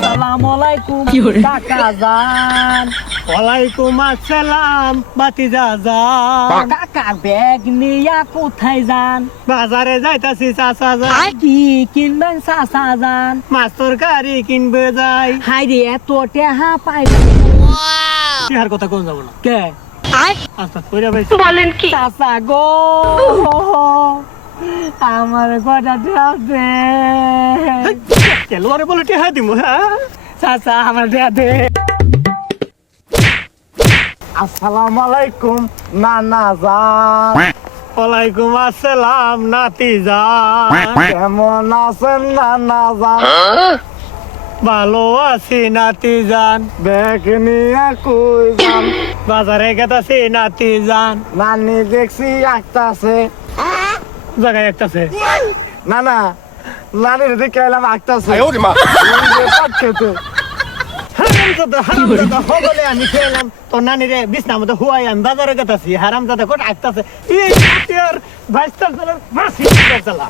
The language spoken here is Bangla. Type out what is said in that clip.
আসসালামু আলাইকুম কাকা জান। ওয়ালাইকুম আসসালাম বাতিজা যান। কাকা ব্যাগ নিয়া কোথায় যান? বাজারে যাইতাছি চাচা যান। কি কিনবেন চাচা যান? মাছ তরকারি কিনবে যাই। হাই রে এত টেহা পাই ইহার কথা কোন যাব না। কে? আচ্ছা কইরা ভাই চাচা গো আমার কটা দে কেলোয়ারে বলে টিহা দিমু হ্যাঁ। চাচা আমার দে। আসসালামু আলাইকুম নানা জান। ওয়ালাইকুম আসসালাম নাতি যান। কেমন আছেন নানা জান? ভালো আছি নাতি যান। ব্যাগ নিয়ে কই যান? বাজারে গেতাছি নাতি যান। নানি দেখছি আঁকতাছে। জায়গায় একটাছে না না নানির দিকে এলাম আঁকতাছে। হারামজাদা হবলে আমি খেলাম তোর নানিরে বিছনা মতো হুয়াই আমি বাজারে গেতাছি হারামজাদা কোট আইতাছে এই আর বাইস্তার চালা মাসি চালা